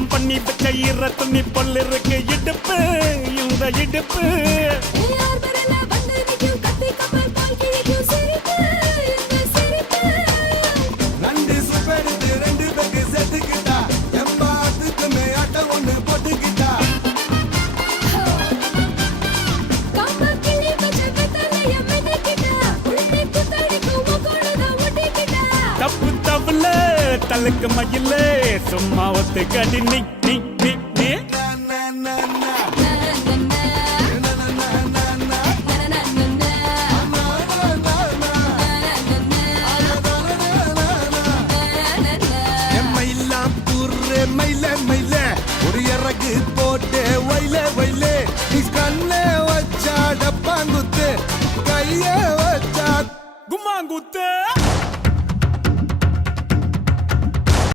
ஈரம் பண்ணி வச்ச ஈர துணி பொல்லு இருக்கு இடுப்பு இந்த இடுப்பு நண்டு சுப்பெடுத்து ரெண்டு பேருக்கு செத்துக்கிட்டா எம்மாத்துக்கு மேயாட்ட ஒண்ணு போட்டுக்கிட்டா தப்பு தப்புல தலுக்கு மயில சும்மா ஒத்து கடி நீ நீ நீ நீ na na na